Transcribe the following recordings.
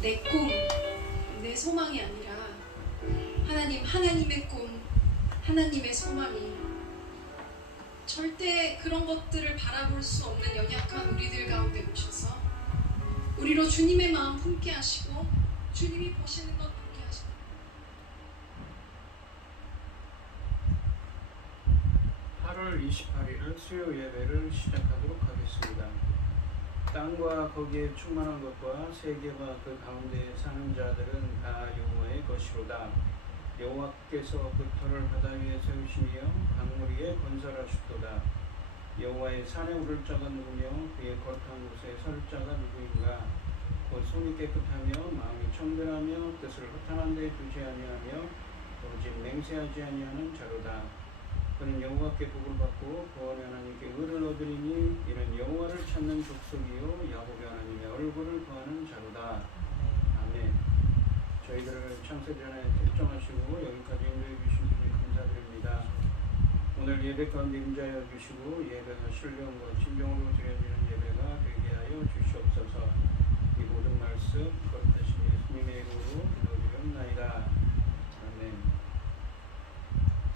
내 꿈, 내 소망이 아니라 하나님의 꿈, 하나님의 소망이 절대 그런 것들을 바라볼 수 없는 연약한 우리들 가운데 오셔서 우리로 주님의 마음 품게 하시고 주님이 보시는 것 품게 하시고 8월 28일 수요 예배를 시작하도록 하겠습니다. 땅과 거기에 충만한 것과 세계와 그 가운데 사는 자들은 다 여호와의 것이로다. 여호와께서 그 터를 바다 위에 세우시며 강물 위에 건설하셨도다. 여호와의 산에 오를 자가 누구며 그의 거룩한 곳에 설 자가 누구인가? 곧 손이 깨끗하며 마음이 청결하며 뜻을 허탄한 데 두지 아니하며 오직 맹세하지 아니하는 자로다. 그는 여호와께 복을 받고 구원의 하나님께 의를 얻으리니 이는 여호와를 찾는 족속이요 야곱의 하나님의 얼굴을 구하는 자로다. 아멘. 저희들을 창세기 전에 특정하시고 여기까지 인도해 주신 주님 감사드립니다. 오늘 예배 가운데 임자여 주시고 예배가 신령과 진정으로 드려지는 예배가 되게 하여 주시옵소서. 이 모든 말씀 거룩하신 예수님의 이름으로 기도드렸나이다. 아멘.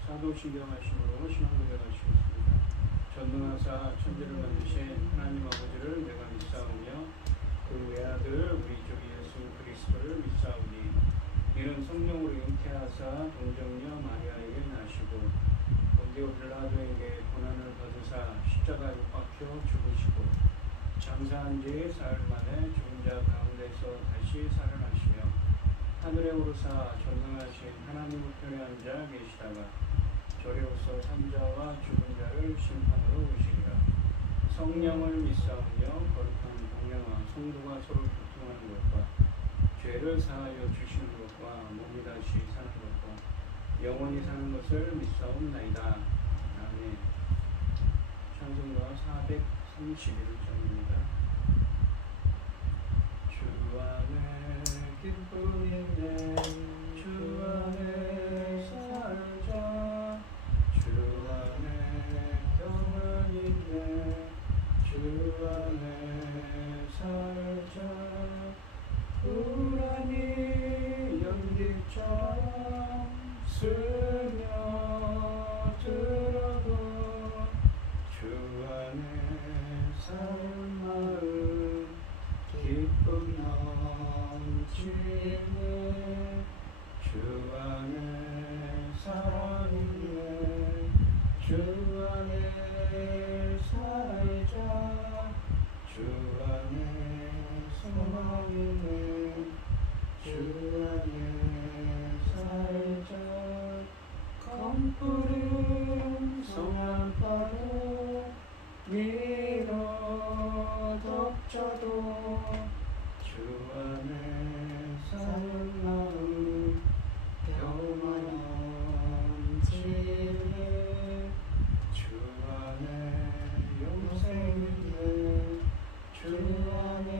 사도신경하심으로 신앙고백을 하시겠습니다. 전능하사 천지를 만드신 하나님 아버지를 내가 믿사오며 그 외아들 우리 주 예수 그리스도를 믿사오니 이는 성령으로 잉태하사 동정녀 마리아에게 나시고 본디오 빌라도에게 고난을 받으사 십자가에 못 박혀 죽으시고 장사한 지 사흘 만에 죽은 자 가운데서 다시 살아나시며 하늘에 오르사 전능하신 하나님 우편에 앉아 계시다가 저리로서 산자와 죽은 자를 심판으로 오시리라. 성령을 믿사오며 거룩한 동행과 성도가 서로 교통하는 것과 죄를 사하여 주시는 것과 몸이 다시 사는 것과 영원히 사는 것을 믿사옵나이다. 아멘. 찬송가 431장입니다. 주 안에 기쁨이 있네 주 안에 살자 주 안에 평안이 있네 주 안에 살자 우란이 연기처럼 스며들어도 주 안에 사는 마음 기쁨 넘치네 주 안에 사랑이네 주 안에 살자 주 안에 소망이네 주 안에 살자 검푸른 성안바로 밀어 덮쳐도 주 안에 사는 마음 평안 넘치네 주 안에 영생이네 주 안에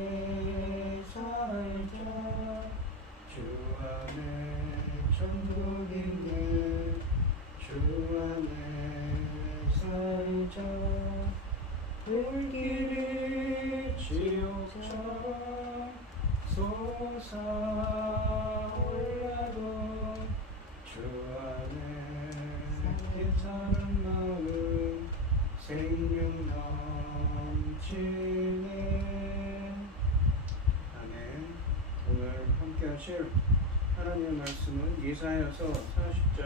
살자 주 안에 천국이네 주 안에 살자 불길이 지옥처럼 솟아올라도 주 안에 사는 마음 생명 넘치네. 아멘. 오늘 함께 하실 하나님의 말씀은 이사야서 40장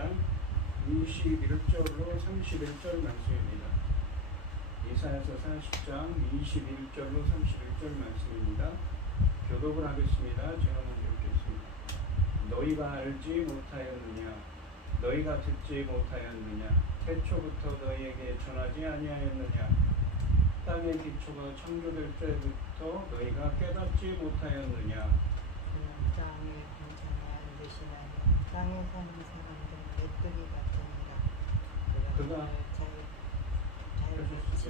21절로 31절 말씀입니다. 이사야서 40장 21절로 31절 말씀입니다. 교독을 하겠습니다. 제가 먼저 읽겠습니다. 너희가 알지 못하였느냐? 너희가 듣지 못하였느냐? 태초부터 너희에게 전하지 아니하였느냐? 땅의 기초가 창조될 때부터 너희가 깨닫지 못하였느냐? 그는 땅을 괜찮아 앉으시나니 땅에 사는 사람들은 메뚜기 같으니라. 그가 잘같이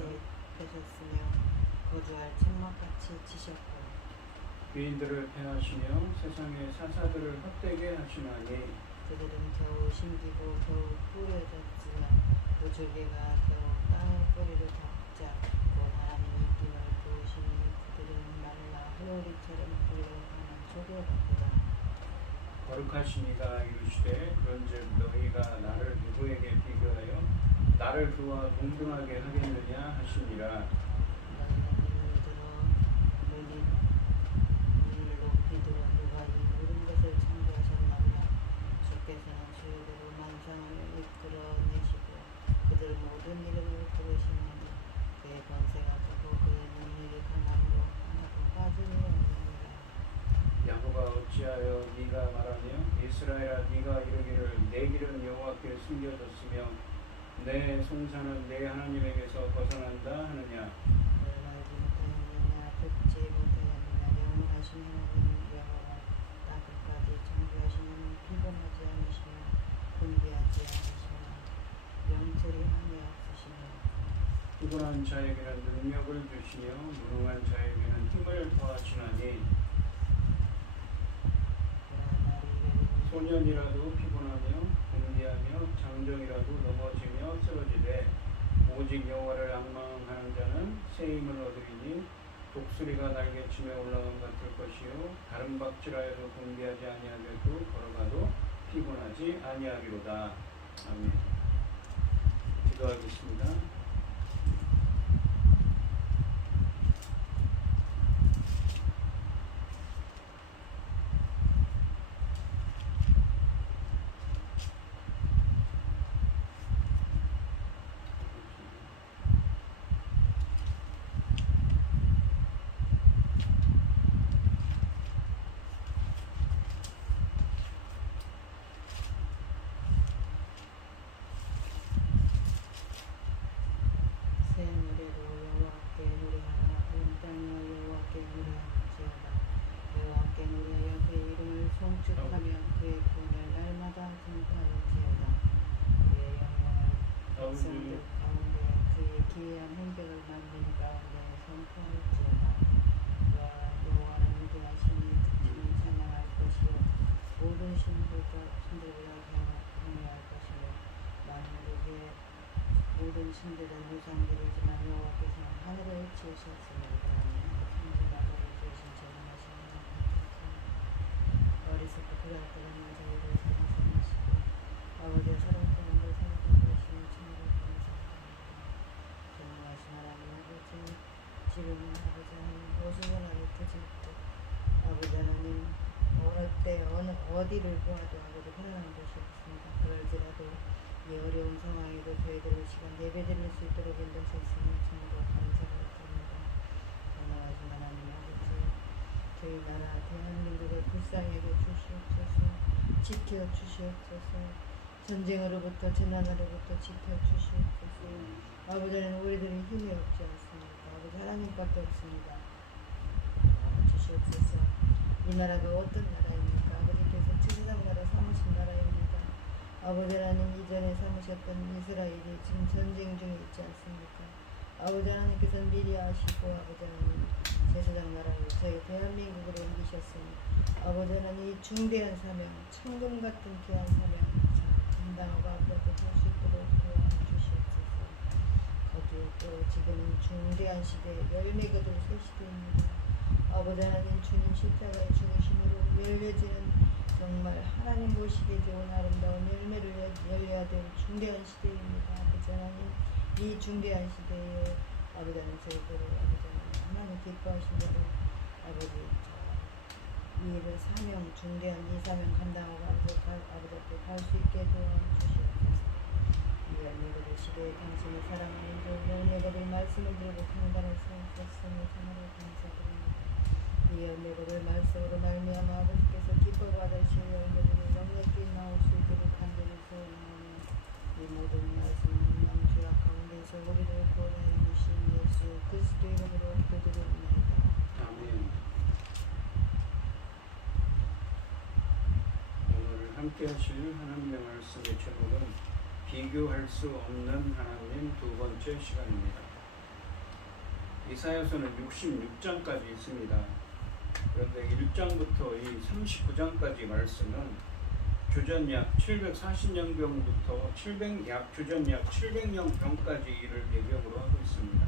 펴셨으며 거주할 천막같이 치셨고 귀인들을 패하시며 세상의 사사들을 헛되게 하시나니 그들은 겨우 심기고 겨우 뿌려졌지만 그 줄기가 겨우 땅의 뿌리를 덮자 곧 하나님이 눈을 부으시니 그들은 말라 홀리처럼 굴러가는 조개 같다. 거룩하신 이가 이르시되 그런즉 너희가 나를 누구에게 비교하여 나를 그와 동등하게 하겠느냐 하시니라. 너희는 이를 들어 이를 높이 들어 누가 이 모든 것을 창조하셨나며 주께서는 주의대로 만상을 이끌어내시고 그들 모든 이름을 부르시나니 그의 권세가 크고 그의 능력이 강함으로 하나도 빠짐이 없느니라. 야곱아 어찌하여 네가 말하며 이스라엘아 네가 이르기를 내 길은 여호와께 숨겨졌으며 내 송사는 내 하나님에게서 벗어난다 하느냐. 너를 알지 못하였느냐 듣지 못하였느냐 영원하신 하나님 여호와 땅 끝까지 창조하시는 피곤하지 않으시며 분비하지 않으시며 영철이 함이 없으시며 피곤한 자에게는 능력을 주시며 무능한 자에게는 힘을 더하시나니 그러나 이르리니 소년이라도 피곤하며 분비하며 장정이라도 넘어지며 쓰러지되 오직 여호와를 앙망하는 자는 새 힘을 얻으리니 독수리가 날개치며 올라감 같을 것이요 다른 박질하여도 분비하지 아니하게도 걸어가도 피곤하지 아니하리로다. 아멘. 기도하겠습니다. 새 노래로 여호와께 노래하라 온 땅이여 여호와께 노래할지어다 여호와께 노래하여 그의 이름을 송축하며 그의 구원을 날마다 증거할지어다 그의 영광을 백성들 가운데 그의 기이한 행적을 만민 가운데 선포할지어다 여호와는 위대하시니 듣지는 찬양할 것이요 모든 신들보다 경외할 것이요 만국의 모든 신들은 우상들이지만 여호와께서는 하늘을 지으셨으니 천지만물을 지으신 전능하신 하나님 어리석고 불알뜰한 자들을 사랑하시고 아버지의 사랑하는 걸 사랑하고 계시는 친구를 감사합니다. 전능하신 하나님 아버지 지금은 아버지 하나님 오시는 하나님 부짓고 아버지 하나님 어느 때 어디를 보아도 아버지 편안한 곳이 없습니다. 그럴지라도 이 어려운 상황에도 저희들을 시간 예배드릴 수 있도록 인도하셨으니 정말 감사를 드립니다. 전능하신 하나님 아버지 저희 나라 대한민국을 불쌍히 여겨주시옵소서 지켜주시옵소서 전쟁으로부터 재난으로부터 지켜주시옵소서 아버지는 우리들이 힘이 없지 않습니까? 아버지 하나님밖에 없습니다. 주시옵소서 이 나라가 어떤 나라입니까? 아버지께서 천지상 나라 삼으신 나라입니다. 아버지 하나님 이전에 삼으셨던 이스라엘이 지금 전쟁 중에 있지 않습니까? 아버지 하나님께서는 미리 아시고 아버지 하나님 제사장 나라를 저희 대한민국으로 옮기셨으니 아버지 하나님 이 중대한 사명 천금 같은 귀한 사명 감당하고 앞으로도 할 수 있도록 도와주시옵소서. 거기에 또 지금은 중대한 시대 열매 거둘 새 시대입니다. 아버지 하나님 주님 십자가의 죽으심으로 열려지는 정말 하나님 보시기에 좋은 아름다운 열매를 열려야 될 중대한 시대입니다. 아버지 하나님 이 중대한 시대에 아버지 하나님 저희들을 아버지 하나님 기뻐하신 대로 아버지 이 일을 사명 중대한 이 사명 감당하고 아버지 앞에 갈 수 있게 도와주시옵소서. 이 열매를 시대에 당신을 사랑하는 줄 열매를 말씀을 들고 강단에 서셨으니 정말로 감사드립니다. 이 열매를 말씀으로 말미암아 아버지께서 기뻐 받으실 열매를 넉넉히 나올 수 있도록 간절히 소원하오며 이 모든 말씀은 남주약 가운데서 우리를 구원해 주신 예수 그리스도 이름으로 기도드립니다. 아멘. 오늘 함께 하실 하나님의 말씀의 제목은 비교할 수 없는 하나님 두 번째 시간입니다. 이사야서는 66장까지 있습니다. 그런데 1장부터 이 39장까지 말씀은 주전 약 740년경부터 주전 약 700년경까지 이를 배경으로 하고 있습니다.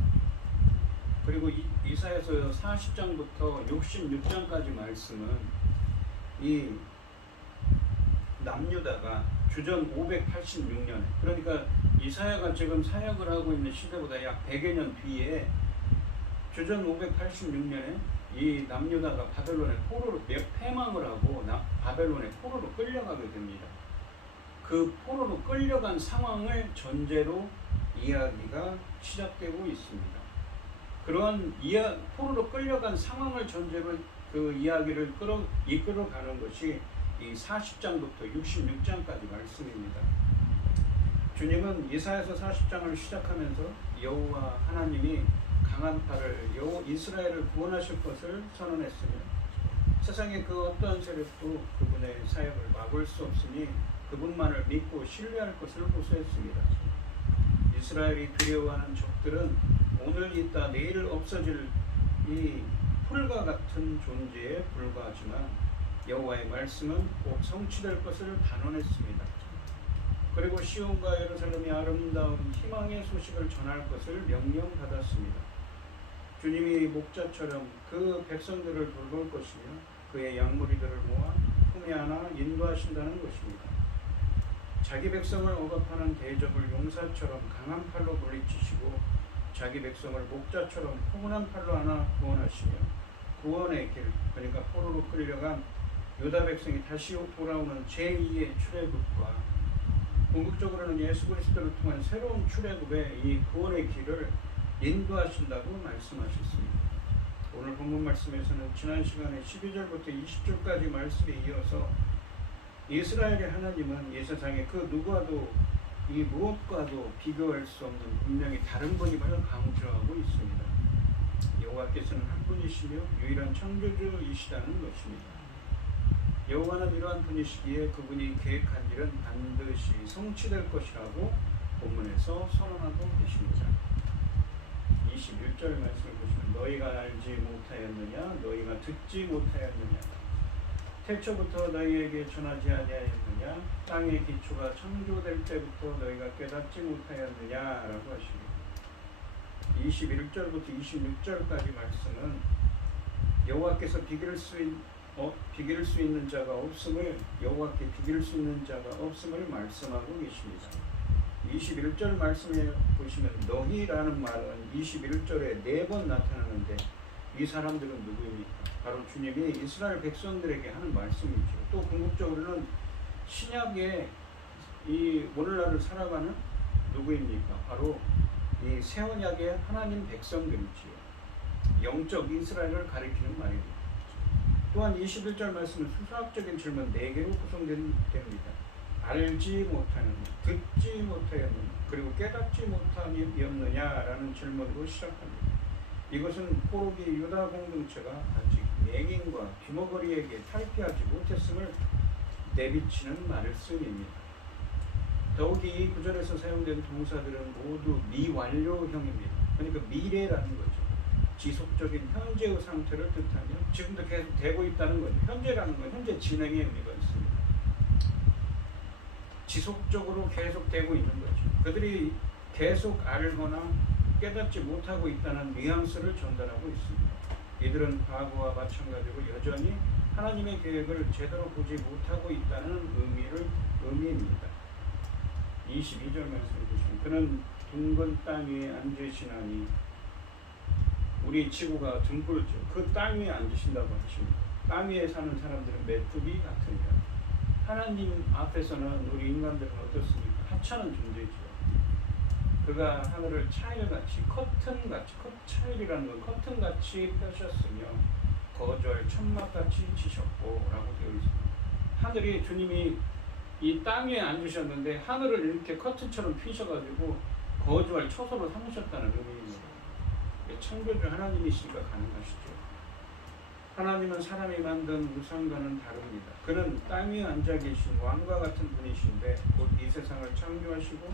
그리고 이사야서 40장부터 66장까지 말씀은 이 남유다가 주전 586년에, 그러니까 이사야가 지금 사역을 하고 있는 시대보다 약 100여 년 뒤에 주전 586년에 이 남유다가 바벨론의 포로로 패망을 하고 바벨론의 포로로 끌려가게 됩니다. 그 포로로 끌려간 상황을 전제로 이야기가 시작되고 있습니다. 그러한 포로로 끌려간 상황을 전제로 그 이야기를 이끌어가는 것이 이 40장부터 66장까지 말씀입니다. 주님은 이사야서 40장을 시작하면서 여호와 하나님이 강한 팔을 이스라엘을 구원하실 것을 선언했으며 세상의 그 어떠한 세력도 그분의 사역을 막을 수 없으니 그분만을 믿고 신뢰할 것을 호소했습니다. 이스라엘이 두려워하는 적들은 오늘 있다 내일 없어질 이 풀과 같은 존재에 불과하지만 여호와의 말씀은 꼭 성취될 것을 단언했습니다. 그리고 시온과 예루살렘이 아름다운 희망의 소식을 전할 것을 명령받았습니다. 주님이 목자처럼 그 백성들을 돌볼 것이며 그의 양무리들을 모아 품에 안아 인도하신다는 것입니다. 자기 백성을 억압하는 대적을 용사처럼 강한 팔로 물리치시고 자기 백성을 목자처럼 포근한 팔로 안아 구원하시며 구원의 길, 그러니까 포로로 끌려간 유다 백성이 다시 돌아오는 제2의 출애굽과 궁극적으로는 예수 그리스도를 통한 새로운 출애굽의 이 구원의 길을 인도하신다고 말씀하셨습니다. 오늘 본문 말씀에서는 지난 시간에 12절부터 20절까지 말씀에 이어서 이스라엘의 하나님은 이 세상에 그 누구와도 이 무엇과도 비교할 수 없는 분명히 다른 분임을 강조하고 있습니다. 여호와께서는 한 분이시며 유일한 창조주이시다는 것입니다. 여호와는 이러한 분이시기에 그분이 계획한 일은 반드시 성취될 것이라고 본문에서 선언하고 계십니다. 21절 말씀을 보시면 너희가 알지 못하였느냐 너희가 듣지 못하였느냐 태초부터 너희에게 전하지 아니하였느냐 땅의 기초가 창조될 때부터 너희가 깨닫지 못하였느냐라고 하십니다. 21절부터 26절까지 말씀은 여호와께서 비길 수 있는 자가 없음을 여호와께 비길 수 있는 자가 없음을 말씀하고 계십니다. 21절 말씀에 보시면 너희라는 말은 21절에 4번 나타나는데 이 사람들은 누구입니까? 바로 주님이 이스라엘 백성들에게 하는 말씀이죠. 또 궁극적으로는 신약의 이 오늘날을 살아가는 누구입니까? 바로 이 새 언약의 하나님 백성들이지요. 영적 이스라엘을 가리키는 말입니다. 또한 21절 말씀은 수사학적인 질문 4개로 구성됩니다. 알지 못하느냐, 듣지 못하였느냐, 그리고 깨닫지 못하였느냐라는 질문으로 시작합니다. 이것은 포로기 유다 공동체가 아직 맹인과 귀머거리에게 탈피하지 못했음을 내비치는 말씀입니다. 더욱이 이 구절에서 사용된 동사들은 모두 미완료형입니다. 그러니까 미래라는 거죠. 지속적인 현재의 상태를 뜻하며 지금도 계속 되고 있다는 거죠. 현재라는 건 현재 진행의 의미가 있습니다. 지속적으로 계속 되고 있는 거죠. 그들이 계속 알거나 깨닫지 못하고 있다는 뉘앙스를 전달하고 있습니다. 이들은 과거와 마찬가지로 여전히 하나님의 계획을 제대로 보지 못하고 있다는 의미입니다. 22절 말씀을 보시면 그는 둥근 땅 위에 앉으시나니 우리 지구가 둥글죠. 그 땅 위에 앉으신다고 하십니다. 땅 위에 사는 사람들은 메뚜기 같으니라. 하나님 앞에서는 우리 인간들은 어떻습니까? 하찮은 존재죠. 그가 하늘을 차일같이 커튼같이 차일이라는 건 커튼같이 펴셨으며 거저할 천막같이 치셨고 라고 되어 있습니다. 하늘이 주님이 이 땅 위에 앉으셨는데 하늘을 이렇게 커튼처럼 피셔가지고 거주할 처소로 삼으셨다는 의미입니다. 창조주 하나님이시니까 가능하시죠. 하나님은 사람이 만든 우상과는 다릅니다. 그는 땅 위에 앉아 계신 왕과 같은 분이신데 곧 이 세상을 창조하시고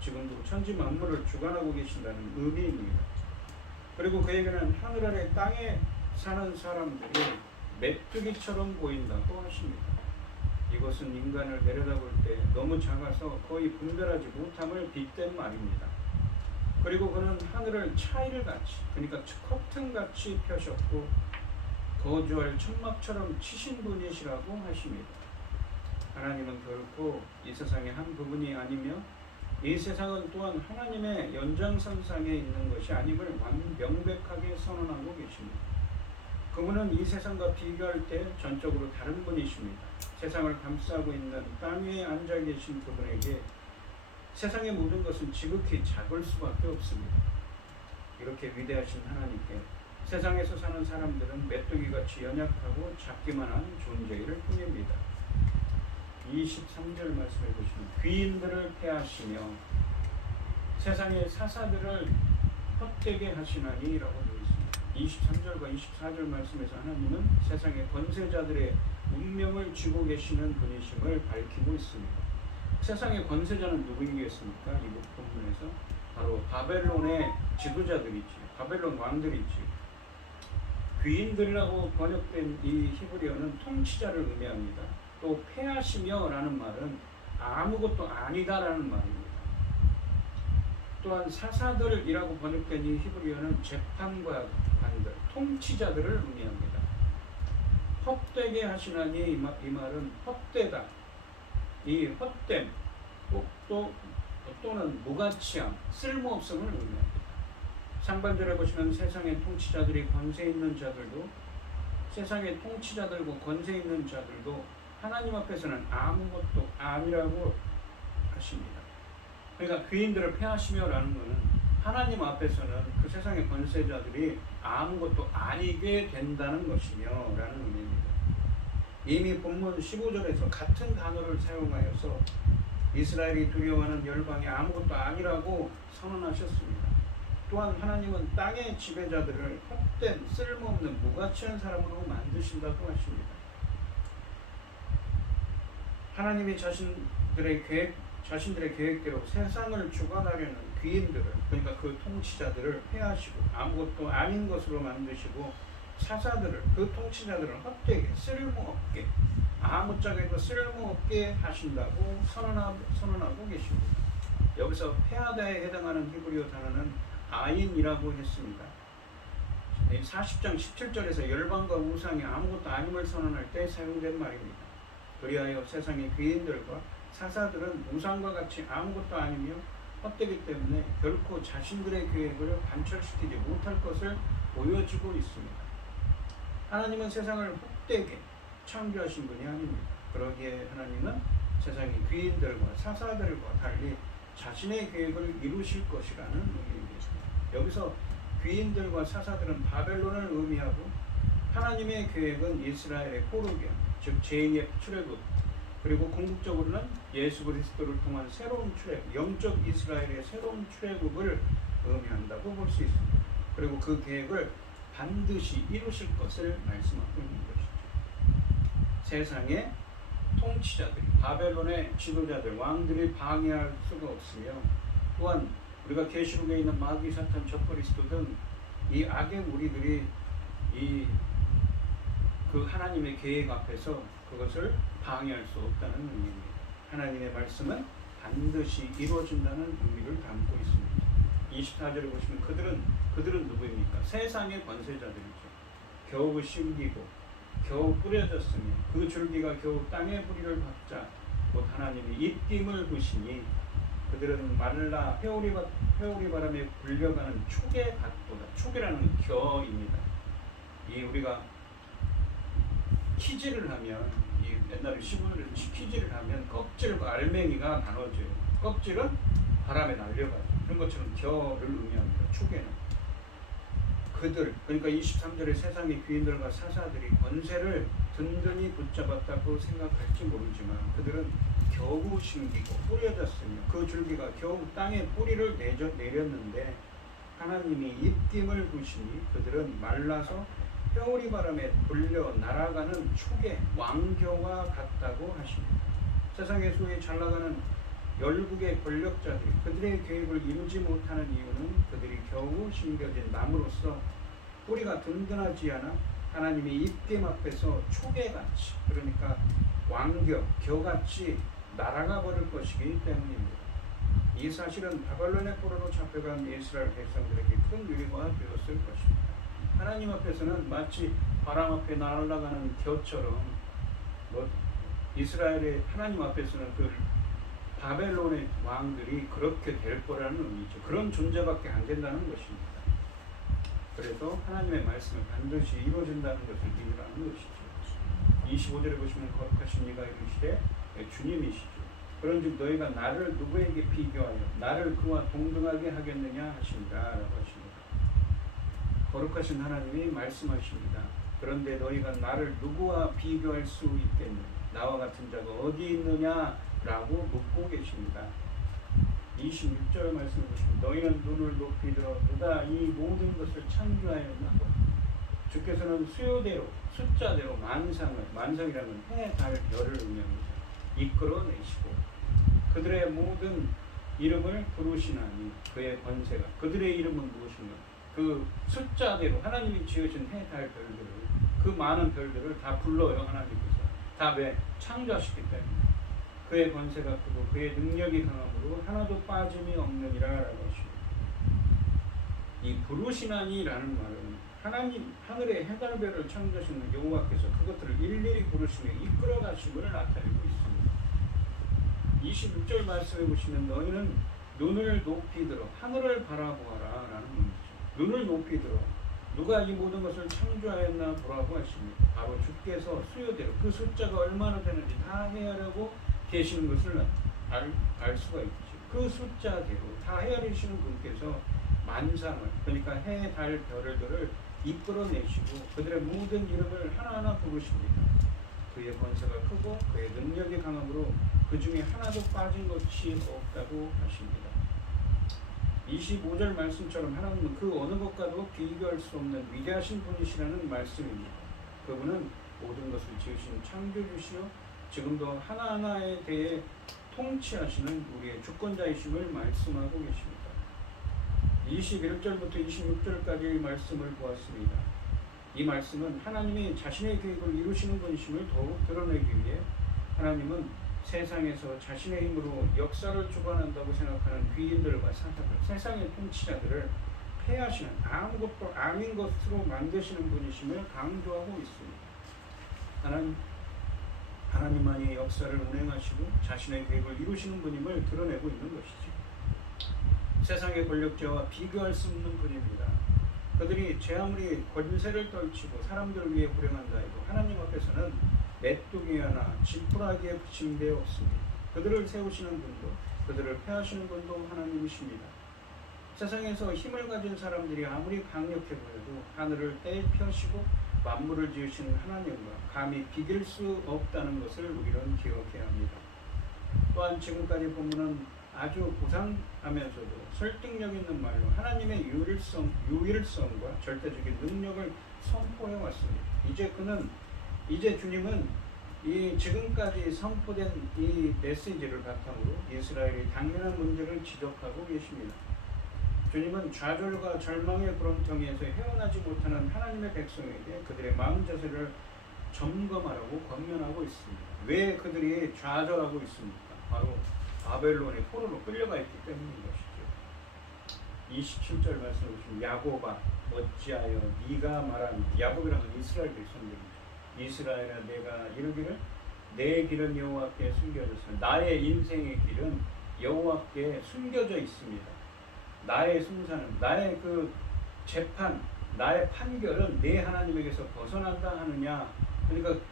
지금도 천지 만물을 주관하고 계신다는 의미입니다. 그리고 그에게는 하늘 아래 땅에 사는 사람들이 메뚜기처럼 보인다고 하십니다. 이것은 인간을 내려다볼 때 너무 작아서 거의 분별하지 못함을 빗댄 말입니다. 그리고 그는 하늘을 차일같이, 그러니까 커튼같이 펴셨고 거주할 천막처럼 치신 분이시라고 하십니다. 하나님은 결코 이 세상의 한 부분이 아니며 이 세상은 또한 하나님의 연장선상에 있는 것이 아님을 명백하게 선언하고 계십니다. 그분은 이 세상과 비교할 때 전적으로 다른 분이십니다. 세상을 감싸고 있는 땅 위에 앉아 계신 그분에게 세상의 모든 것은 지극히 작을 수밖에 없습니다. 이렇게 위대하신 하나님께 세상에서 사는 사람들은 메뚜기같이 연약하고 작기만 한 존재일 뿐입니다. 23절 말씀해 보시면 귀인들을 패하시며 세상의 사사들을 헛되게 하시나니 라고 되어 있습니다. 23절과 24절 말씀에서 하나님은 세상의 권세자들의 운명을 쥐고 계시는 분이심을 밝히고 있습니다. 세상의 권세자는 누구이겠습니까? 이 본문에서 바로 바벨론의 지도자들이지, 바벨론 왕들이지. 귀인들이라고 번역된 이 히브리어는 통치자를 의미합니다. 또 패하시며 라는 말은 아무것도 아니다라는 말입니다. 또한 사사들이라고 번역된 이 히브리어는 재판관들, 통치자들을 의미합니다. 헛되게 하시나니 이 말은 헛되다, 이 헛됨, 또는 무가치함, 쓸모없음을 의미합니다. 상반절에 보시면 세상의 통치자들이 권세 있는 자들도 세상의 통치자들과 권세 있는 자들도 하나님 앞에서는 아무것도 아니라고 하십니다. 그러니까 귀인들을 패하시며 라는 것은 하나님 앞에서는 그 세상의 권세자들이 아무것도 아니게 된다는 것이며 라는 의미입니다. 이미 본문 15절에서 같은 단어를 사용하여서 이스라엘이 두려워하는 열방이 아무것도 아니라고 선언하셨습니다. 또한 하나님은 땅의 지배자들을 헛된 쓸모없는 무가치한 사람으로 만드신다고 하십니다. 하나님이 자신들의 계획대로 세상을 주관하려는 귀인들을, 그러니까 그 통치자들을 패하시고 아무것도 아닌 것으로 만드시고 사사들을, 그 통치자들을 헛되게 쓸모없게 아무짝에도 쓸모없게 하신다고 선언하고 계십니다. 여기서 패하다에 해당하는 히브리어 단어는 아인이라고 했습니다. 40장 17절에서 열방과 우상이 아무것도 아님을 선언할 때 사용된 말입니다. 그리하여 세상의 귀인들과 사사들은 우상과 같이 아무것도 아니며 헛되기 때문에 결코 자신들의 계획을 관철시키지 못할 것을 보여주고 있습니다. 하나님은 세상을 헛되게 창조하신 분이 아닙니다. 그러기에 하나님은 세상의 귀인들과 사사들과 달리 자신의 계획을 이루실 것이라는 의미입니다. 여기서 귀인들과 사사들은 바벨론을 의미하고 하나님의 계획은 이스라엘의 포로기한, 즉 제2의 출애굽, 그리고 궁극적으로는 예수 그리스도를 통한 새로운 출애굽, 영적 이스라엘의 새로운 출애굽을 의미한다고 볼 수 있습니다. 그리고 그 계획을 반드시 이루실 것을 말씀하고 있는 것이죠. 세상의 통치자들이, 바벨론의 지도자들, 왕들이 방해할 수가 없으며, 또한 우리가 계시록에 있는 마귀, 사탄, 적그리스도 등 이 악의 무리들이 그 하나님의 계획 앞에서 그것을 방해할 수 없다는 의미입니다. 하나님의 말씀은 반드시 이루어진다는 의미를 담고 있습니다. 24절에 보시면 그들은 누구입니까? 세상의 권세자들이죠. 겨우 심기고 겨우 뿌려졌으니 그 줄기가 겨우 땅의 뿌리를 박자 곧 하나님이 입김을 부시니 그들은 말라 회오리 바람에 굴려가는 촉의 밭보다, 촉이라는 겨입니다. 우리가 키질을 하면, 옛날에 시골에서 키질을 하면 껍질과 알맹이가 나눠져요. 껍질은 바람에 날려가죠. 그런 것처럼 겨를 의미합니다. 촉에는 그러니까 23절에 세상의 귀인들과 사사들이 권세를 든든히 붙잡았다고 생각할지 모르지만 그들은 겨우 심기고 뿌려졌으며 그 줄기가 겨우 땅에 뿌리를 내렸는데 하나님이 입김을 부시니 그들은 말라서 회오리 바람에 불려 날아가는 촉의 왕겨와 같다고 하십니다. 세상의 소위 잘 나가는 열국의 권력자들이 그들의 계획을 이루지 못하는 이유는 그들이 겨우 심겨진 나무로서 뿌리가 든든하지 않아 하나님의 입김 앞에서 촉에같이, 그러니까 왕겨, 겨같이 날아가 버릴 것이기 때문입니다. 이 사실은 바벨론의 포로로 잡혀간 이스라엘 백성들에게 큰 위로가 되었을 것입니다. 하나님 앞에서는 마치 바람 앞에 날아가는 겨처럼 이스라엘의 하나님 앞에서는 그 바벨론의 왕들이 그렇게 될 거라는 의미죠. 그런 존재밖에 안 된다는 것입니다. 그래서 하나님의 말씀은 반드시 이루어진다는 것을 믿으라는 것이죠. 25절에 보시면 거룩하신 이가 이르시되 주님이시죠. 그런즉 너희가 나를 누구에게 비교하여 나를 그와 동등하게 하겠느냐 하신다라고 하십니다. 거룩하신 하나님이 말씀하십니다. 그런데 너희가 나를 누구와 비교할 수 있겠느냐, 나와 같은 자가 어디 있느냐라고 묻고 계십니다. 26절 말씀을 보시면 너희는 눈을 높이 들어 누가 이 모든 것을 창조하였나. 주께서는 수요대로 숫자대로 만성이라는 해, 달, 별을 의미합니다. 이끌어내시고 그들의 모든 이름을 부르시나니 그의 권세가, 그들의 이름은 무엇인가? 그 숫자대로 하나님이 지으신 해, 달, 별들을, 그 많은 별들을 다 불러요. 하나님께서 다 왜? 창조하셨기 때문에. 그의 권세가 크고 그의 능력이 강함으로 하나도 빠짐이 없느니라라고 하십니다. 이 부르시나니라는 말은 하나님 하늘의 해달별을 창조하시는 여호와께서 그것들을 일일이 부르시며 이끌어가심을 나타내고 있습니다. 26절 말씀해 보시면 너희는 눈을 높이 들어 하늘을 바라보아라 라는 의미죠. 눈을 높이 들어 누가 이 모든 것을 창조하였나 보라고 하십니다. 바로 주께서 수요대로 그 숫자가 얼마나 되는지 다 헤아려고 계시는 것을 알 수가 있죠. 그 숫자대로 다 헤아리시는 분께서 만상을, 그러니까 해, 달, 별들을 이끌어내시고 그들의 모든 이름을 하나하나 부르십니다. 그의 권세가 크고 그의 능력이 강함으로 그 중에 하나도 빠진 것이 없다고 하십니다. 25절 말씀처럼 하나님은 그 어느 것과도 비교할 수 없는 위대하신 분이시라는 말씀입니다. 그분은 모든 것을 지으신 창조주시요 지금도 하나하나에 대해 통치하시는 우리의 주권자이심을 말씀하고 계십니다. 21절부터 26절까지의 말씀을 보았습니다. 이 말씀은 하나님이 자신의 계획을 이루시는 분이심을 더욱 드러내기 위해 하나님은 세상에서 자신의 힘으로 역사를 주관한다고 생각하는 귀인들과 사사들, 세상의 통치자들을 폐하시는 아무것도 아닌 것으로 만드시는 분이심을 강조하고 있습니다. 하나님만이 역사를 운행하시고 자신의 계획을 이루시는 분임을 드러내고 있는 것이죠. 세상의 권력자와 비교할 수 없는 분입니다. 그들이 제 아무리 권세를 떨치고 사람들을 위해 불행한다 해도 하나님 앞에서는 메뚜기 하나 지푸라기에 붙인 데 없습니다. 그들을 세우시는 분도 그들을 폐하시는 분도 하나님이십니다. 세상에서 힘을 가진 사람들이 아무리 강력해 보여도 하늘을 떼펴시고 만물을 지으시는 하나님과 감히 비길 수 없다는 것을 우리는 기억해야 합니다. 또한 지금까지 보면은 아주 고상하면서도 설득력 있는 말로 하나님의 유일성과 절대적인 능력을 선포해 왔습니다. 이제 주님은 이 지금까지 선포된 이 메시지를 바탕으로 이스라엘이 당면한 문제를 지적하고 계십니다. 주님은 좌절과 절망의 구렁텅이에서 헤어나지 못하는 하나님의 백성에게 그들의 마음 자세를 점검하라고 권면하고 있습니다. 왜 그들이 좌절하고 있습니까? 바로 바벨론의 포로로 끌려가 있기 때문인 것이죠. 27절 말씀을 보시면 야곱아 어찌하여 네가 말하니, 야곱이라는 이스라엘 백성들입니다. 이스라엘아 내가 이르기를 내 길은 여호와께 숨겨졌으며 나의 인생의 길은 여호와께 숨겨져 있습니다. 나의 승산은, 나의 그 재판, 나의 판결은 내 하나님에게서 벗어난다 하느냐. 그러니까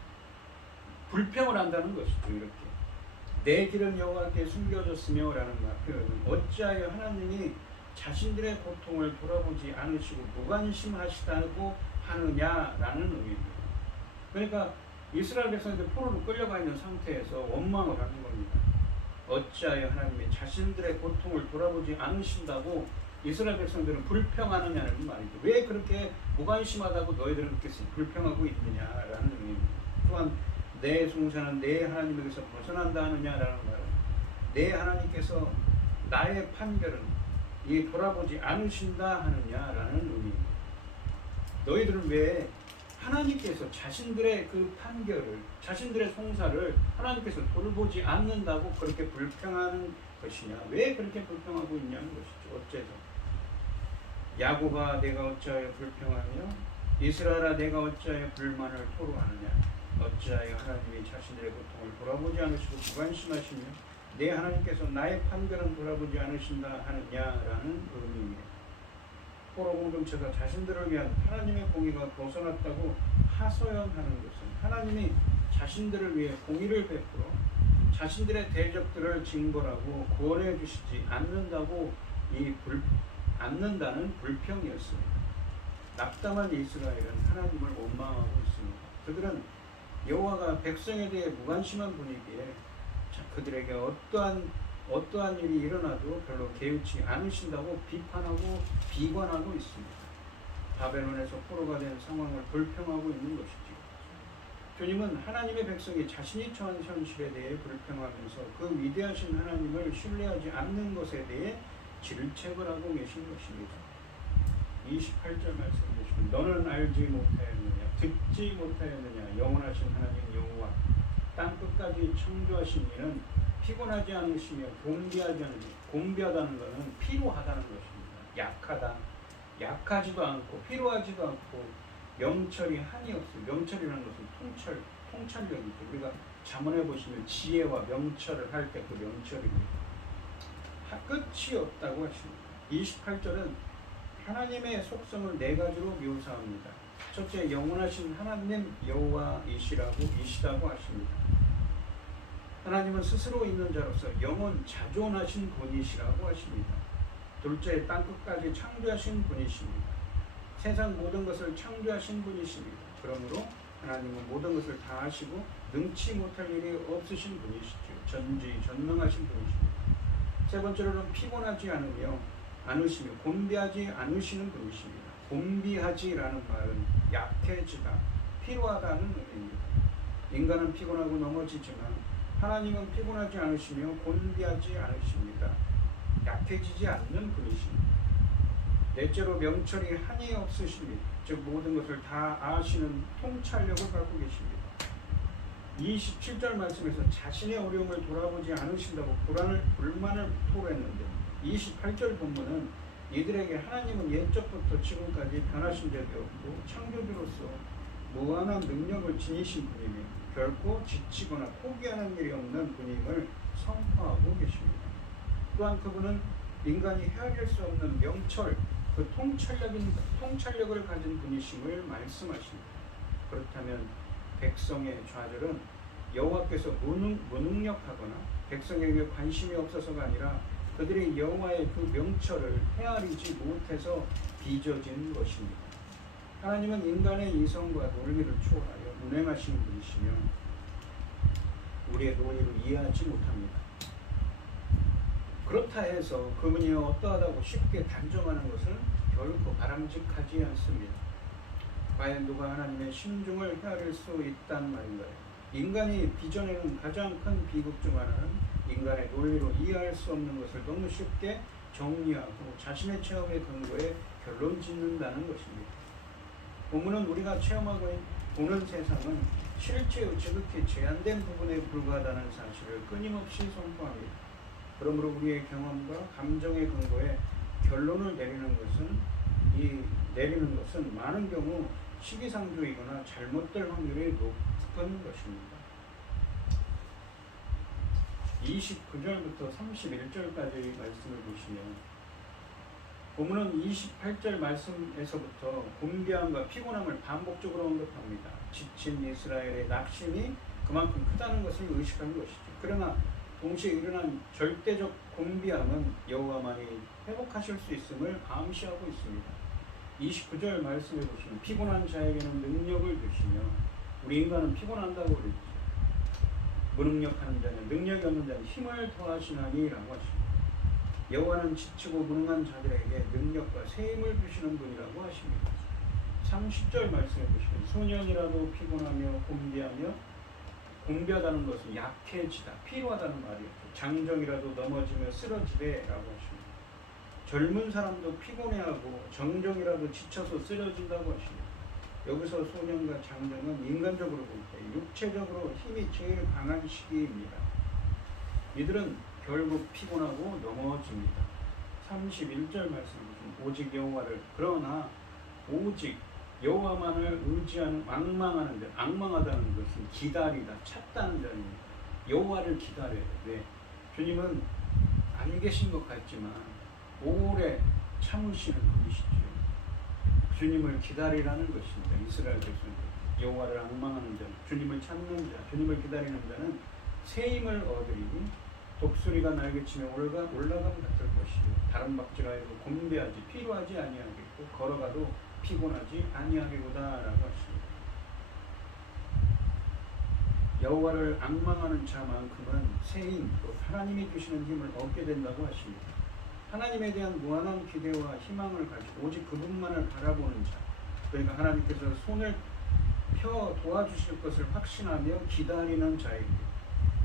불평을 한다는 것이죠. 이렇게 내 길은 여호와께 숨겨졌으며 라는 표현은 어찌하여 하나님이 자신들의 고통을 돌아보지 않으시고 무관심하시다고 하느냐라는 의미입니다. 그러니까 이스라엘 백성들 포로로 끌려가 있는 상태에서 원망을 하는 겁니다. 어찌하여 하나님이 자신들의 고통을 돌아보지 않으신다고 이스라엘 백성들은 불평하느냐는 말이죠. 왜 그렇게 무관심하다고 너희들은 그렇게 불평하고 있느냐라는 의미입니다. 또한 내 송사는 내 하나님에게서 벗어난다 하느냐라는 말은 내 하나님께서 나의 판결은 이 돌아보지 않으신다 하느냐라는 의미입니다. 너희들은 왜 하나님께서 자신들의 그 판결을, 자신들의 송사를 하나님께서 돌보지 않는다고 그렇게 불평하는 것이냐? 왜 그렇게 불평하고 있냐는 것이죠. 어째서? 야곱아 내가 어찌하여 불평하며 이스라엘아 내가 어찌하여 불만을 토로하느냐? 어찌하여 하나님이 자신들의 고통을 돌아보지 않으시고 무관심하시며 내 하나님께서 나의 판결은 돌아보지 않으신다 하느냐라는 의미입니다. 포로 공동체가 자신들을 위한 하나님의 공의가 벗어났다고 하소연하는 것은 하나님이 자신들을 위해 공의를 베풀어 자신들의 대적들을 징벌하고 구원해 주시지 않는다는 불평이었습니다. 낙담한 이스라엘은 하나님을 원망하고 있습니다. 그들은 여호와가 백성에 대해 무관심한 분이기에 그들에게 어떠한 일이 일어나도 별로 개의치 않으신다고 비판하고 비관하고 있습니다. 바벨론에서 포로가 된 상황을 불평하고 있는 것이지요. 주님은 하나님의 백성이 자신이 처한 현실에 대해 불평하면서 그 위대하신 하나님을 신뢰하지 않는 것에 대해 질책을 하고 계신 것입니다. 28절 말씀 보시면 너는 알지 못하였느냐 듣지 못하였느냐 영원하신 하나님 여호와 땅 끝까지 창조하신 이는 피곤하지 않으시며 곤비하지 않으시며 곤비하다는 것은 피로하다는 것입니다. 약하지도 않고 피로하지도 않고 명철이 한이 없어요. 명철이라는 것은 통찰력이죠. 우리가 잠언에 보시면 지혜와 명철을 할 때 그 명철입니다. 끝이 없다고 하십니다. 28절은 하나님의 속성을 네 가지로 묘사합니다. 첫째, 영원하신 하나님 여호와이시다고 하십니다. 하나님은 스스로 있는 자로서 영원 자존하신 분이시라고 하십니다. 둘째, 땅 끝까지 창조하신 분이십니다. 세상 모든 것을 창조하신 분이십니다. 그러므로 하나님은 모든 것을 다 아시고 능치 못할 일이 없으신 분이시죠. 전지전능하신 분이십니다. 세 번째로는 피곤하지 않으시며 곤비하지 않으시는 분이십니다. 곤비하지라는 말은 약해지다, 피로하다는 의미입니다. 인간은 피곤하고 넘어지지만 하나님은 피곤하지 않으시며 곤비하지 않으십니다. 약해지지 않는 분이십니다. 넷째로 명철이 한이 없으십니다. 즉 모든 것을 다 아시는 통찰력을 갖고 계십니다. 27절 말씀에서 자신의 어려움을 돌아보지 않으신다고 불만을 토로했는데 28절 본문은 이들에게 하나님은 옛적부터 지금까지 변하신 적이 없고 창조주로서 무한한 능력을 지니신 분이며 결코 지치거나 포기하는 일이 없는 분임을 선포하고 계십니다. 또한 그분은 인간이 헤아릴 수 없는 명철, 그 통찰력을 가진 분이심을 말씀하십니다. 그렇다면 백성의 좌절은 여호와께서 무능력하거나 백성에게 관심이 없어서가 아니라 그들이 여호와의 그 명철을 헤아리지 못해서 빚어진 것입니다. 하나님은 인간의 이성과 논리를 초월하여 운행하시는 분이시며 우리의 논리를 이해하지 못합니다. 그렇다 해서 그분이 어떠하다고 쉽게 단정하는 것은 결코 바람직하지 않습니다. 과연 누가 하나님의 심중을 헤아릴 수 있단 말인가요? 인간이 빚어내는 가장 큰 비극 중 하나는 인간의 논리로 이해할 수 없는 것을 너무 쉽게 정리하고 자신의 체험에 근거해 결론 짓는다는 것입니다. 본문은 우리가 체험하고 보는 세상은 실제로 지극히 제한된 부분에 불과하다는 사실을 끊임없이 선포합니다. 그러므로 우리의 경험과 감정에 근거해 결론을 내리는 것은 많은 경우 시기상조이거나 잘못될 확률이 높은 것입니다. 29절부터 31절까지 말씀을 보시면 본문은 28절 말씀에서부터 곤비함과 피곤함을 반복적으로 언급합니다. 지친 이스라엘의 낙심이 그만큼 크다는 것을 의식한 것이죠. 그러나 동시에 일어난 절대적 곤비함은 여호와만이 회복하실 수 있음을 암시하고 있습니다. 29절 말씀해 보시면 피곤한 자에게는 능력을 주시며 우리 인간은 피곤한다고 그랬죠. 무능력한 자는 능력이 없는 자는 힘을 더하시나니 라고 하십니다. 여호와는 지치고 무능한 자들에게 능력과 새 힘을 주시는 분이라고 하십니다. 30절 말씀해 보시면 소년이라도 피곤하며 곤비하다는 것은 약해지다, 피로하다는 말이었죠. 장정이라도 넘어지며 쓰러지되 라고 하십니다. 젊은 사람도 피곤해하고 정정이라도 지쳐서 쓰러진다고 하십니다. 여기서 소년과 장정은 인간적으로 볼 때 육체적으로 힘이 제일 강한 시기입니다. 이들은 결국 피곤하고 넘어집니다. 31절 말씀 보시면 오직 여호와를 그러나 오직 여호와만을 의지하는 망망하는 자, 악망하다는 것은 기다리다, 찾다는 자입니다. 여호와를 기다려야 돼. 네. 주님은 안 계신 것 같지만 오래 참으시는 분이시죠. 주님을 기다리라는 것입니다. 이스라엘 백성 여호와를 악망하는 자, 주님을 찾는 자, 주님을 기다리는 자는 새 힘을 얻으리니 독수리가 날개치며 올라감 같을 것이요 다른 박질하여도 곤배하지 피로하지 아니하겠고 걸어가도 피곤하지 아니하리로다라고 하십니다. 여호와를 악망하는 자만큼은 새 힘, 또 하나님이 주시는 힘을 얻게 된다고 하십니다. 하나님에 대한 무한한 기대와 희망을 가지고 오직 그분만을 바라보는 자, 그러니까 하나님께서 손을 펴 도와주실 것을 확신하며 기다리는 자에게,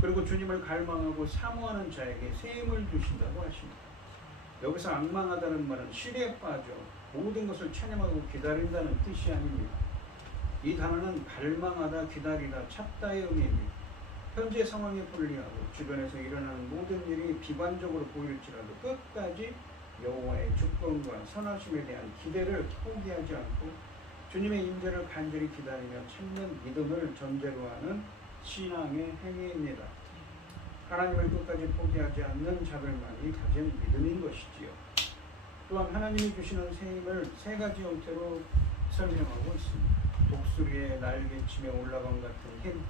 그리고 주님을 갈망하고 사모하는 자에게 새 힘을 주신다고 하십니다. 여기서 악망하다는 말은 시리에 빠져 모든 것을 찬양하고 기다린다는 뜻이 아닙니다. 이 단어는 갈망하다, 기다리다, 찾다의 의미입니다. 현재 상황에 불리하고 주변에서 일어나는 모든 일이 비관적으로 보일지라도 끝까지 여호와의 주권과 선하심에 대한 기대를 포기하지 않고 주님의 임재를 간절히 기다리며 찾는 믿음을 전제로 하는 신앙의 행위입니다. 하나님을 끝까지 포기하지 않는 자들만이 가진 믿음인 것이지요. 또한 하나님이 주시는 새 힘을 세 가지 형태로 설명하고 있습니다. 독수리의 날개치며 올라감 같은 힘,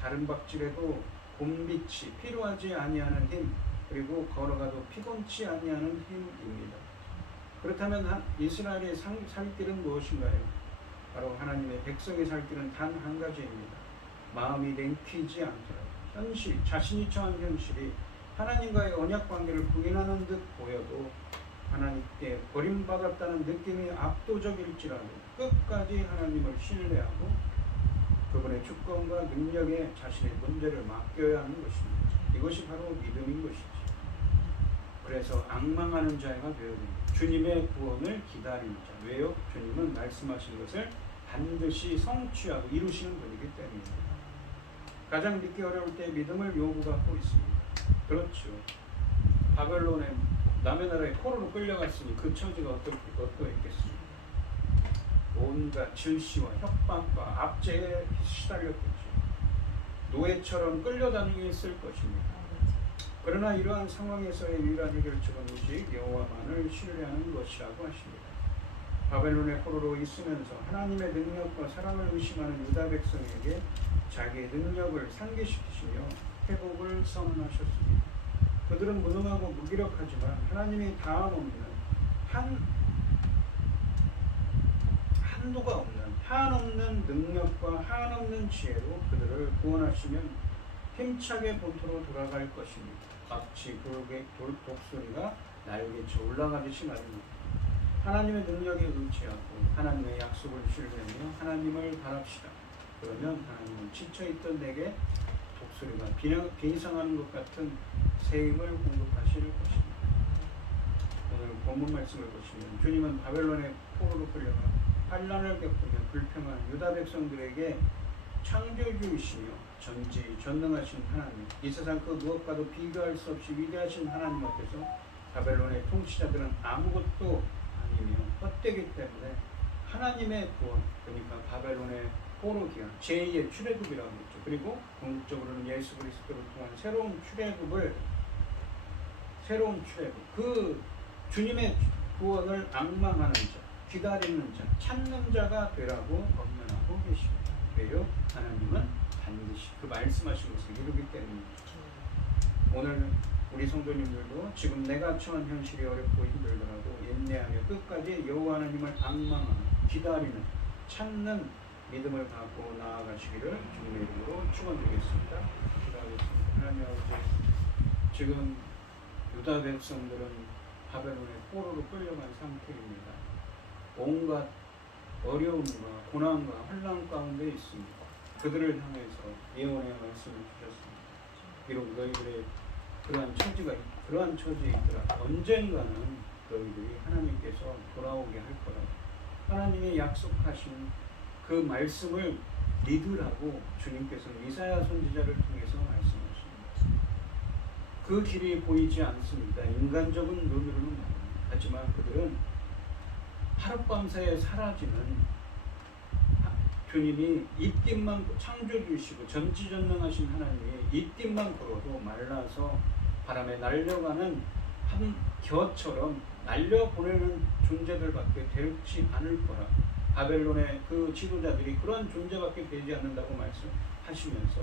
다른 박질에도 곤빛이 피로하지 아니하는 힘, 그리고 걸어가도 피곤치 아니하는 힘입니다. 그렇다면 이스라엘의 살 길은 무엇인가요? 바로 하나님의 백성이 살 길은 단 한 가지입니다. 마음이 냉퀴지 않더라도 현실, 자신이 처한 현실이 하나님과의 언약 관계를 부인하는 듯 보여도 하나님께 버림받았다는 느낌이 압도적일지라도 끝까지 하나님을 신뢰하고 그분의 주권과 능력에 자신의 문제를 맡겨야 하는 것입니다. 이것이 바로 믿음인 것이지. 그래서 악망하는 자가 되어야 됩니다. 주님의 구원을 기다리는 자. 왜요? 주님은 말씀하신 것을 반드시 성취하고 이루시는 분이기 때문입니다. 가장 믿기 어려울 때 믿음을 요구받고 있습니다. 그렇죠. 바벨론의 남의 나라에 포로로 끌려갔으니 그 처지가 어떠했겠습니까? 온갖 질시와 협박과 압제에 시달렸겠죠. 노예처럼 끌려다니겠을 것입니다. 그러나 이러한 상황에서의 유일한 해결책은 오직 여호와만을 신뢰하는 것이라고 하십니다. 바벨론의 포로로 있으면서 하나님의 능력과 사랑을 의심하는 유다 백성에게 자기의 능력을 상기시키시며 회복을 선언하셨습니다. 그들은 무능하고 무기력하지만 하나님이 다음 없는 한도가 없는 한없는 능력과 한없는 지혜로 그들을 구원하시면 힘차게 본토로 돌아갈 것입니다. 마치 독수리가 날개쳐 올라가듯이 말입니다. 하나님의 능력에 의지하고 하나님의 약속을 신뢰하며 하나님을 바랍시다. 그러면 하나님은 지쳐있던 내게 독수리가 비상하는 것 같은 새 힘을 공급하실 것입니다. 오늘 본문 말씀을 보시면 주님은 바벨론의 포로로 끌려가 환난을 겪으며 불평한 유다 백성들에게 창조주이시며 전지전능하신 하나님, 이 세상 그 무엇과도 비교할 수 없이 위대하신 하나님 앞에서 바벨론의 통치자들은 아무것도 아니며 헛되기 때문에 하나님의 구원, 그러니까 바벨론의 포로 기한 제2의 출애굽이라고 했죠. 그리고 궁극적으로는 예수 그리스도를 통한 새로운 출애굽, 그 주님의 구원을 악망하는 자, 기다리는 자, 찾는 자가 되라고 권면하고 계십니다. 왜요? 하나님은 반드시 그 말씀하신 것을 이루기 때문입니다. 오늘 우리 성도님들도 지금 내가 처한 현실이 어렵고 힘들더라도 인내하며 끝까지 여호와 하나님을 악망하는, 기다리는, 찾는 믿음을 갖고 나아가시기를 주님의 이름으로 축원드리겠습니다. 기도하겠습니다. 하나님 아버지, 지금 유다 백성들은 바벨론의 포로로 끌려간 상태입니다. 온갖 어려움과 고난과 환난 가운데 있습니다. 그들을 향해서 예언의 말씀을 주셨습니다. 비록 너희들의 그러한 처지에 있더라 언젠가는 너희들이 하나님께서 돌아오게 할 거라고, 하나님의 약속하신 그 말씀을 믿으라고 주님께서는 이사야 선지자를 통해서 말씀하십니다. 그 길이 보이지 않습니다. 인간적인 눈으로는 모릅니다. 하지만 그들은 하룻밤 사이에 사라지는 주님이 입김만 창조주시고 전지전능하신 하나님이 입김만 불어도 말라서 바람에 날려가는 한 겨처럼 날려보내는 존재들밖에 되지 않을 거라. 바벨론의 그 지도자들이 그런 존재밖에 되지 않는다고 말씀하시면서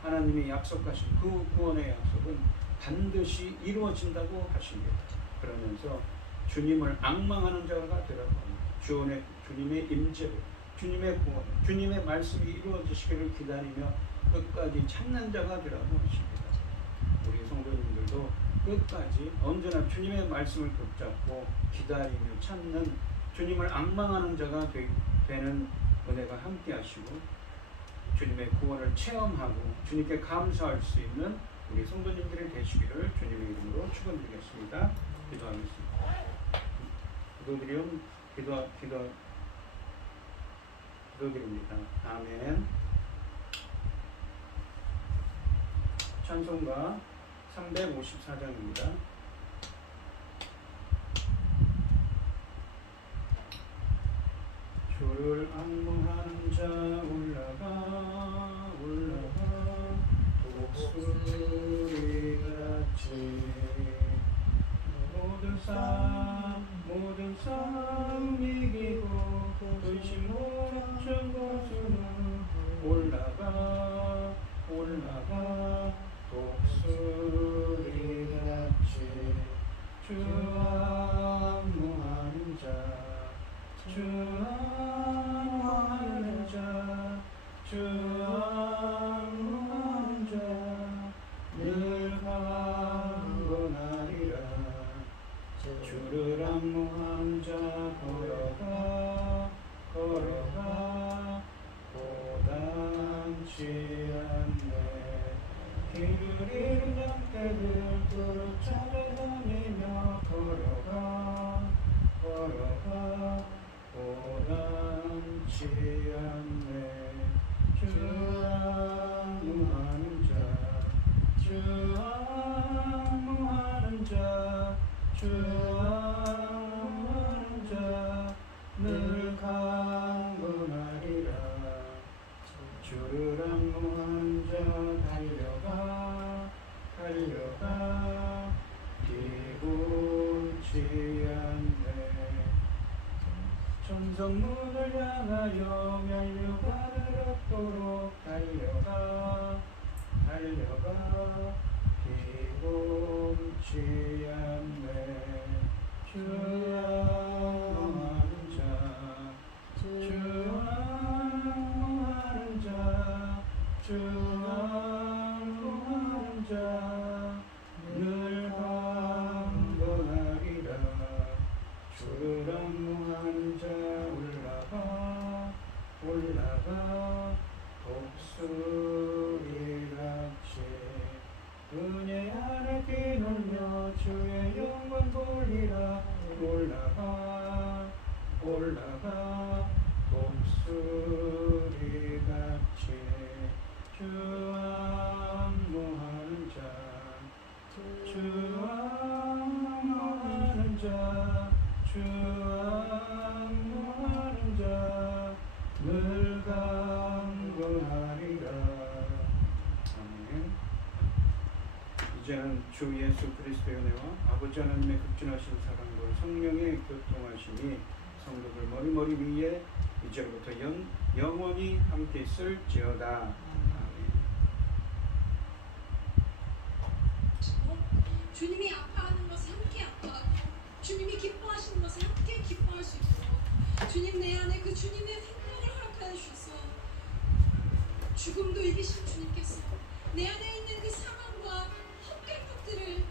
하나님이 약속하신 그 구원의 약속은 반드시 이루어진다고 하십니다. 그러면서 주님을 앙망하는 자가 되라고 합니다. 주님의 임재를, 주님의 구원, 주님의 말씀이 이루어지시기를 기다리며 끝까지 찾는 자가 되라고 하십니다. 우리 성도님들도 끝까지 언제나 주님의 말씀을 붙잡고 기다리며 찾는, 주님을 앙망하는 자가 되는 은혜가 함께 하시고 주님의 구원을 체험하고 주님께 감사할 수 있는 우리 성도님들이 되시기를 주님의 이름으로 축원드리겠습니다. 기도하겠습니다. 기도드립니다. 아멘. 찬송가 354장입니다. 주를 앙망하는 자 올라가 독수리같이 모든 삶 이기고 근심 없는 곳으로 올라가 독수리같이 주 앙망하는 자 늘 강건하리라. 주를 앙망하는 자 걸어가 고단치 않네. 길을 잃은 양떼들 뚫어 찾아다니며 걸어가 고단치 않네. 주 앙망하는 자 늘 강건하리라. 주를 앙망하는 자 달려가 기고치 않네. 천성문을 향하여 면류관을 얻도록 달려가 기고치 않네. 주 앙망하는 자 늘 강건하리라. 주를 앙망하는 자 올라가 독수리같이 은혜 안에 뛰놀며 주의 영광 돌리라. 올라가 독수리같이 주 앙망하는 자 늘 강건하리라. 아멘. 이제는 주 예수 그리스도의 은혜와 아버지 하나님의 극진하신 사랑과 성령의 교통하심이 성도들 머리머리 위에 이제부터 영원히 함께 있을지어다. 아멘. 주님이 아파하는 것을 함께 아파하고 주님이 기뻐하시는 것을 함께 기뻐할 수 있도록 주님 내 안에 그 주님의 생명을 허락하여 주셔서 죽음도 이기신 주님께서 내 안에 있는 그 사망과 헛된 것들을